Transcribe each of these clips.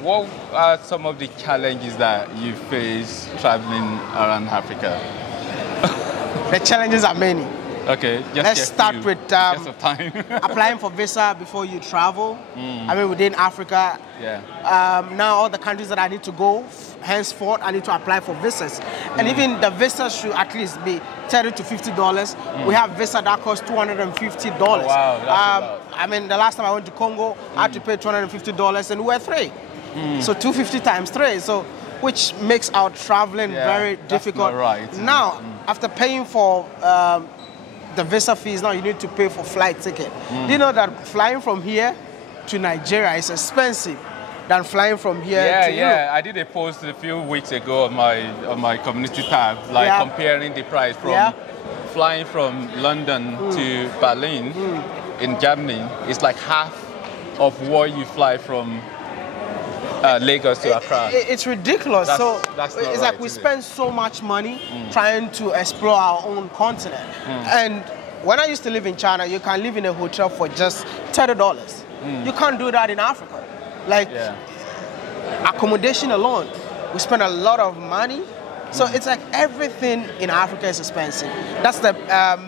What are some of the challenges that you face traveling around Africa? The challenges are many. Okay, Let's start with just of time. applying for visa before you travel. I mean, within Africa. Yeah. Now all the countries that I need to go, henceforth, I need to apply for visas. And even the visa should at least be $30 to $50. We have visa that costs $250. Oh, wow, that's a lot. I mean, the last time I went to Congo, I had to pay $250 and we were 3. So 250 times 3. So which makes our traveling very difficult. Right. Now, after paying for the visa fees, now you need to pay for flight ticket. Do you know that flying from here to Nigeria is expensive than flying from here to Europe? Yeah, I did a post a few weeks ago on my community tab, like comparing the price from flying from London to Berlin in Germany. It's like half of what you fly from Lagos to Accra. It's ridiculous. That's it's like we spend so much money trying to explore our own continent. And when I used to live in China, you can live in a hotel for just $30. You can't do that in Africa. Like accommodation alone, we spend a lot of money. So it's like everything in Africa is expensive. That's the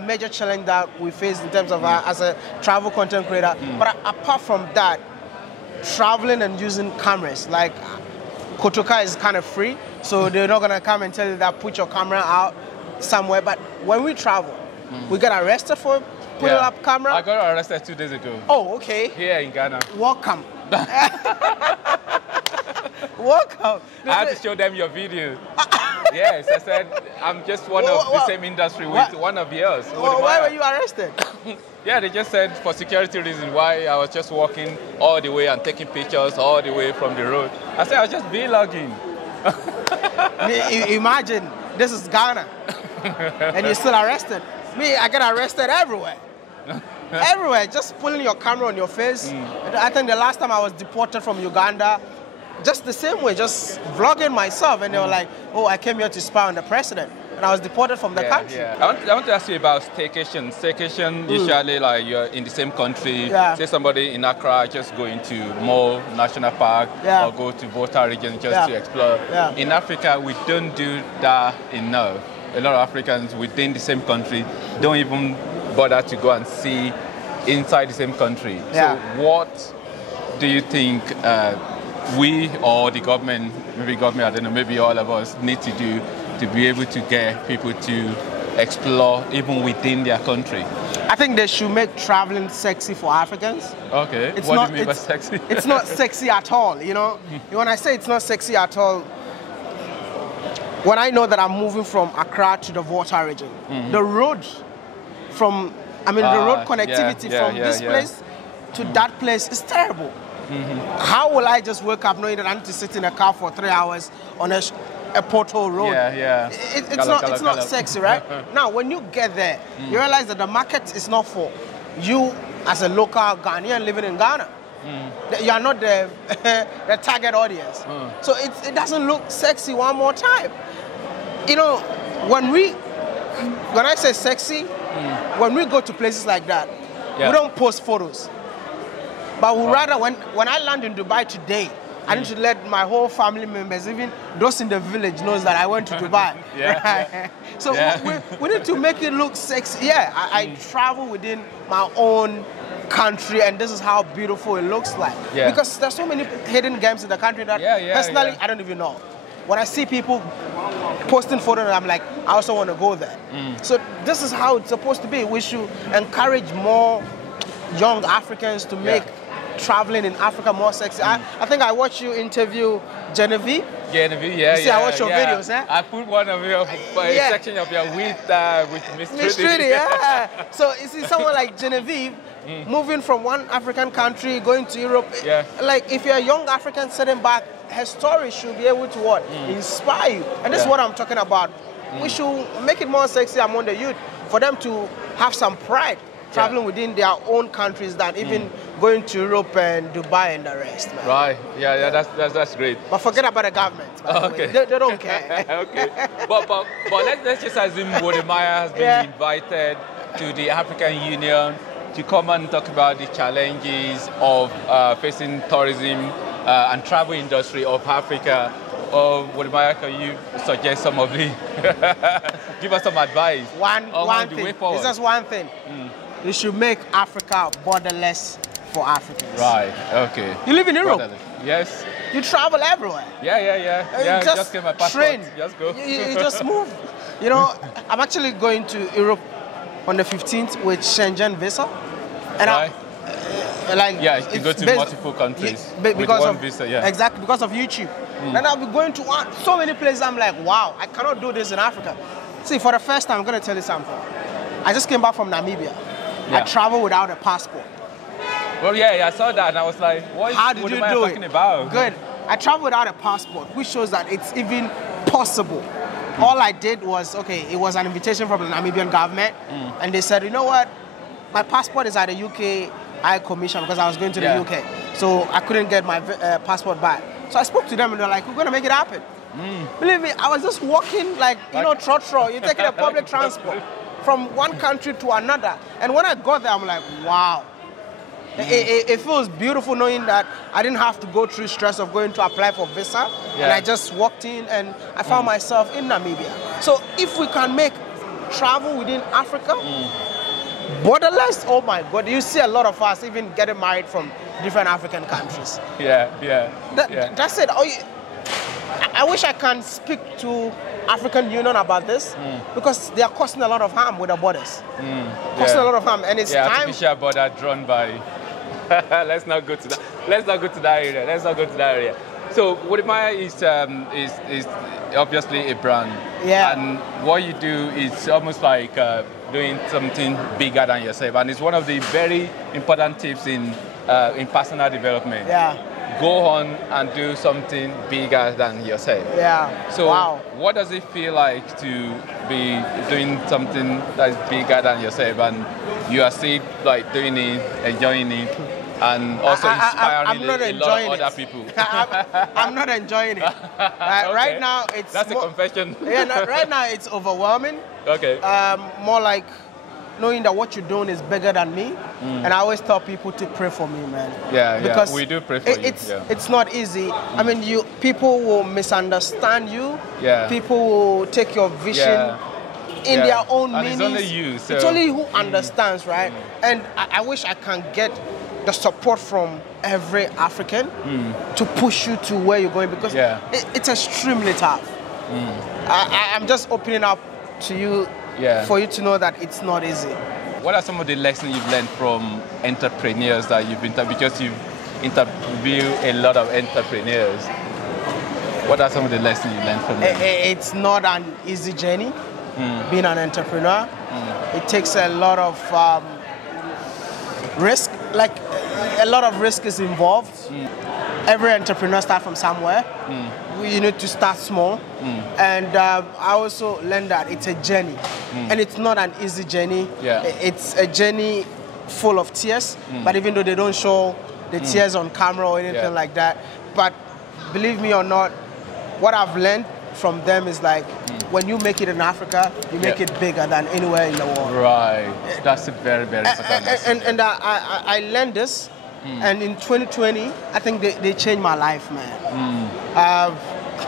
major challenge that we face in terms of as a travel content creator. But apart from that, traveling and using cameras, like Kotoka is kind of free, so they're not gonna come and tell you that put your camera out somewhere. But when we travel, we get arrested for putting up camera. I got arrested 2 days ago. Oh, okay. Here in Ghana. Welcome. Welcome. I had to show them your video. Yes, I said I'm just one of the same industry with one of yours. Why were you arrested? Yeah, they just said for security reasons why I was just walking all the way and taking pictures all the way from the road. I said I was just vlogging. Imagine, this is Ghana, and you're still arrested. Me, I get arrested everywhere. Everywhere, just pulling your camera on your face. I think the last time I was deported from Uganda, just the same way, just vlogging myself, and they were like, oh, I came here to spy on the president. And I was deported from the country. Yeah. I want to ask you about staycation. Staycation, usually like you're in the same country. Say somebody in Accra just going to Mo National Park or go to Volta region just to explore. In Africa, we don't do that enough. A lot of Africans within the same country don't even bother to go and see inside the same country. So what do you think we or the government, maybe government, I don't know, maybe all of us need to do to be able to get people to explore even within their country? I think they should make traveling sexy for Africans. Okay, what do you mean by sexy? It's not sexy at all, you know? When I say it's not sexy at all, when I know that I'm moving from Accra to the Volta region, the road from, the road connectivity from this place to that place is terrible. How will I just wake up knowing that I need to sit in a car for 3 hours on a pothole road? It's not sexy, right? Now, when you get there, you realize that the market is not for you as a local Ghanaian living in Ghana. You are not the target audience. So it doesn't look sexy one more time. You know, when I say sexy, when we go to places like that, we don't post photos. But we rather, when I land in Dubai today, I need to let my whole family members, even those in the village, knows that I went to Dubai. So we need to make it look sexy. I travel within my own country, and this is how beautiful it looks like. Because there's so many hidden gems in the country that personally I don't even know. When I see people posting photos, I'm like, I also want to go there. So this is how it's supposed to be. We should encourage more young Africans to make traveling in Africa more sexy. I think I watched you interview Genevieve. Genevieve, See, I watch your videos, I put one of your section of your with Miss Trudy. So you see someone like Genevieve moving from one African country, going to Europe. Like if you're a young African sitting back, her story should be able to inspire you. And this is what I'm talking about. We should make it more sexy among the youth for them to have some pride traveling within their own countries than even going to Europe and Dubai and the rest. Man. Right. That's great. But forget about the government. They don't care. Okay. But let's just assume Wode Maya has been invited to the African Union to come and talk about the challenges of facing tourism and travel industry of Africa? Or Wode Maya, can you suggest some of the, give us some advice? One thing, it's just one thing. You should make Africa borderless for Africans. Right, okay. You live in Europe? Borderless. Yes. You travel everywhere. Yeah, just get my passport. Train. Just go. You just move. You know, I'm actually going to Europe on the 15th with Schengen visa. And right. You can go to multiple countries because with one of visa, yeah. Exactly, because of YouTube. And I'll be going to so many places. I'm like, wow, I cannot do this in Africa. See, for the first time, I'm going to tell you something. I just came back from Namibia. I traveled without a passport. Well, yeah, I saw that and I was like, what is Wode Maya talking about? Good. I traveled without a passport, which shows that it's even possible. All I did was, it was an invitation from the Namibian government, and they said, you know what, my passport is at the UK High Commission because I was going to the UK, so I couldn't get my passport back. So I spoke to them and they're like, we're going to make it happen. Believe me, I was just walking like, trotro, you're taking a public transport from one country to another. And when I got there, I'm like, wow. It feels beautiful knowing that I didn't have to go through stress of going to apply for visa. And I just walked in and I found myself in Namibia. So if we can make travel within Africa borderless, oh my God, you see a lot of us even getting married from different African countries. That's it. I wish I can speak to African Union about this because they are causing a lot of harm with the borders. Causing a lot of harm, and it's time. Artificial border drawn by. Let's not go to that. Let's not go to that area. So Wode Maya is obviously a brand. And what you do is almost like doing something bigger than yourself, and it's one of the very important tips in personal development. Go on and do something bigger than yourself. So what does it feel like to be doing something that is bigger than yourself, and you are still like doing it, enjoying it, and also inspiring a lot of other people? I'm not enjoying it. Right now, it's that's a confession. Right now it's overwhelming. More like knowing that what you're doing is bigger than me, and I always tell people to pray for me, man. Because we do pray for you. It's not easy. I mean, people will misunderstand you. People will take your vision in their own meanings. It's only you. So. It's only who understands, right? And I wish I can get the support from every African to push you to where you're going, because it's extremely tough. I'm just opening up to you for you to know that it's not easy. What are some of the lessons you've learned from entrepreneurs that you've because you've interviewed a lot of entrepreneurs? What are some of the lessons you learned from them? It's not an easy journey, being an entrepreneur. It takes a lot of risk, like a lot of risk is involved. Every entrepreneur starts from somewhere. You need to start small. And I also learned that it's a journey. And it's not an easy journey. It's a journey full of tears, but even though they don't show the tears on camera or anything like that, but believe me or not, what I've learned from them is like, when you make it in Africa, you make it bigger than anywhere in the world. Right. That's a very, very important lesson. And I learned this. And in 2020, I think they changed my life, man.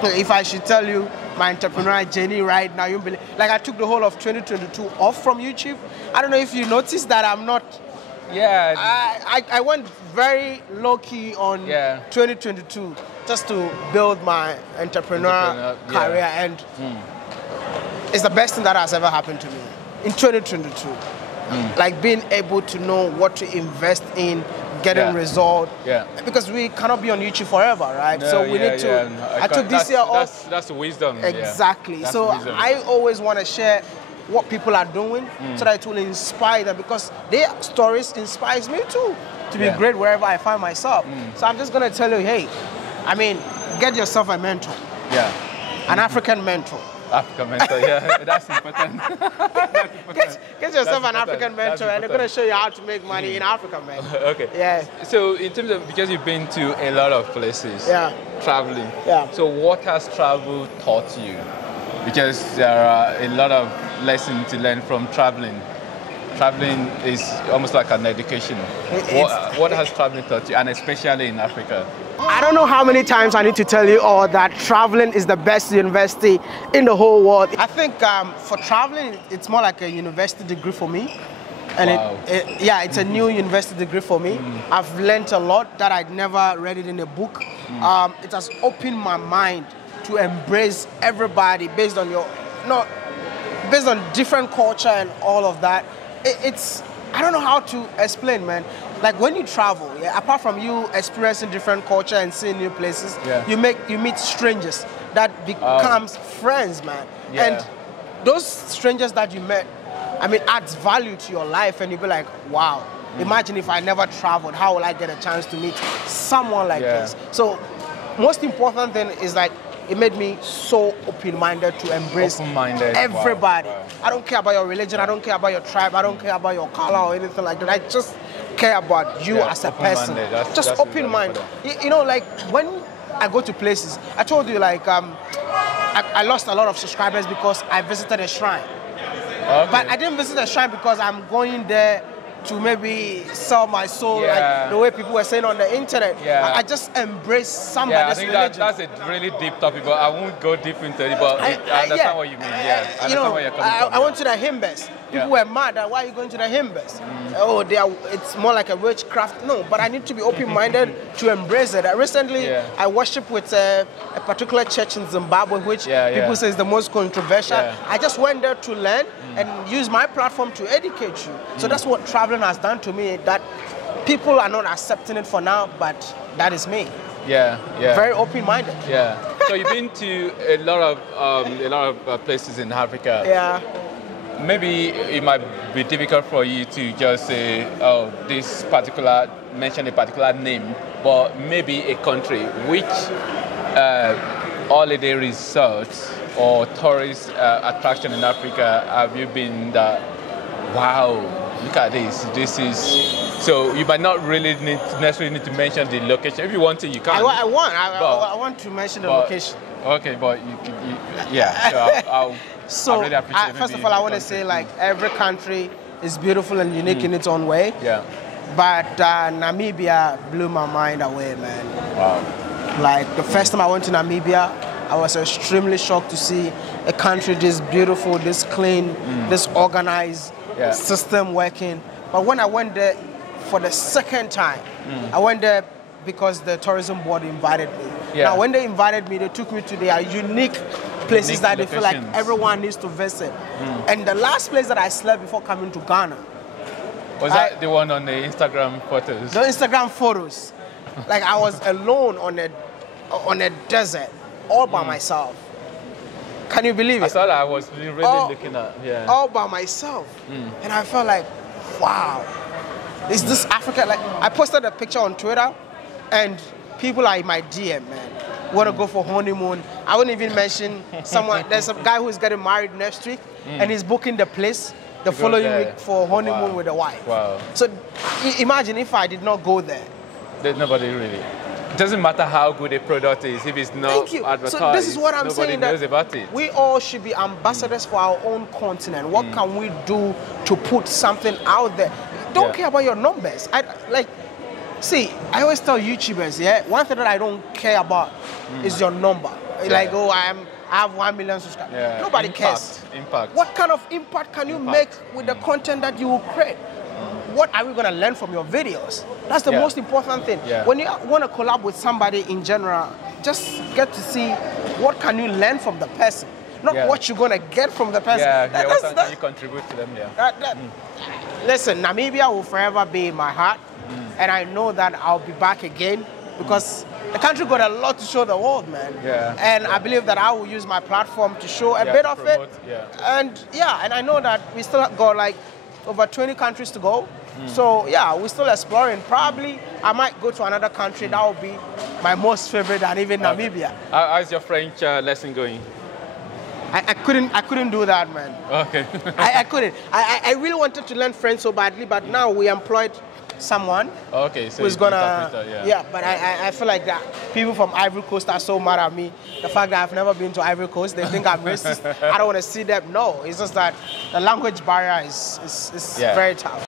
If I should tell you my entrepreneurial journey right now, you'll believe. Like, I took the whole of 2022 off from YouTube. I don't know if you noticed that I'm not. I went very low key on 2022 just to build my entrepreneurial career, and it's the best thing that has ever happened to me in 2022. Like being able to know what to invest in, getting results. Because we cannot be on YouTube forever, right? So we need to. I took this year off. That's wisdom. Exactly. So wisdom. I always want to share what people are doing so that it will inspire them, because their stories inspires me too to be great wherever I find myself. So I'm just gonna tell you, hey, I mean, get yourself a mentor. An African mentor. African mentor, that's important. Get yourself an African mentor, and they're going to show you how to make money in Africa, man. So in terms of, because you've been to a lot of places, traveling, so what has travel taught you? Because there are a lot of lessons to learn from traveling. traveling is almost like an education. What has traveling taught you, and especially in Africa? I don't know how many times I need to tell you all that traveling is the best university in the whole world. I think for traveling, it's more like a university degree for me. And wow. It's a new university degree for me. I've learned a lot that I'd never read it in a book. It has opened my mind to embrace everybody based on based on different culture and all of that. I don't know how to explain, man. Like when you travel, apart from you experiencing different culture and seeing new places, you meet strangers that becomes friends, man. Yeah. And those strangers that you met, I mean, adds value to your life, and you'll be like, wow, imagine if I never traveled, how will I get a chance to meet someone like this? So most important thing is like, it made me so open-minded to embrace everybody. Wow. I don't care about your religion, I don't care about your tribe, I don't care about your color or anything like that. I just care about you as a person. Just open-minded. You know, like when I go to places, I told you like, I lost a lot of subscribers because I visited a shrine. Okay. But I didn't visit a shrine because I'm going there to maybe sell my soul, like the way people were saying on the internet. I just embrace somebody's religion. I think that's a really deep topic, but I won't go deep into it, but I understand what you mean. I understand where you're coming from. I went to the Himbes. People were mad at why are you going to the Himbes? Oh, it's more like a witchcraft. No, but I need to be open-minded to embrace it. Recently, I worship with a particular church in Zimbabwe, which people say is the most controversial. I just went there to learn and use my platform to educate you. So that's what traveling has done to me, that people are not accepting it for now, but that is me. Very open-minded. So you've been to a lot of places in Africa. Maybe it might be difficult for you to just say, oh, mention a particular name, but maybe a country. Which holiday resorts or tourist attraction in Africa have you been that, wow, look at this. This is, so you might not really necessarily need to mention the location. If you want to, you can. I want to mention the location. Okay, but so really appreciate first of all, I want to say like every country is beautiful and unique in its own way. But Namibia blew my mind away, man. Wow. Like the first time I went to Namibia, I was extremely shocked to see a country this beautiful, this clean, this organized, system working. But when I went there for the second time, I went there because the tourism board invited me. Now, when they invited me, they took me to their unique places that they feel like everyone needs to visit. And the last place that I slept before coming to Ghana. Was that the one on the Instagram photos? The Instagram photos. Like I was alone on a desert, all by myself. Can you believe it? I saw that. I was really looking at, all by myself. And I felt like, wow, is this Africa? Like I posted a picture on Twitter, and people are in my DM, man. Want to go for honeymoon? I wouldn't even mention someone. There's a guy who's getting married next week, and he's booking the place the following week for honeymoon with the wife. Wow. So imagine if I did not go there. There's nobody really. It doesn't matter how good a product is if it's not advertised. So this is what I'm saying, nobody knows about it. We all should be ambassadors for our own continent. What can we do to put something out there? Don't care about your numbers. See, I always tell YouTubers, one thing that I don't care about is your number. Like, oh, I have 1 million subscribers. Nobody cares. Impact. What kind of impact can you make with the content that you will create? What are we going to learn from your videos? That's the most important thing. When you want to collab with somebody in general, just get to see what can you learn from the person, not what you're going to get from the person. What can you contribute to them, Listen, Namibia will forever be in my heart, and I know that I'll be back again because the country got a lot to show the world, man. And I believe that I will use my platform to show a bit of it. And I know that we still got like over 20 countries to go. So we're still exploring. Probably I might go to another country. That would be my most favorite, and even Namibia. How's your French lesson going? I couldn't do that, man. Okay. I couldn't. I really wanted to learn French so badly, but now we employed someone. Okay, so who's gonna. Yeah, but I feel like that people from Ivory Coast are so mad at me. The fact that I've never been to Ivory Coast, they think I'm racist. I don't want to see them. No, it's just that the language barrier is very tough.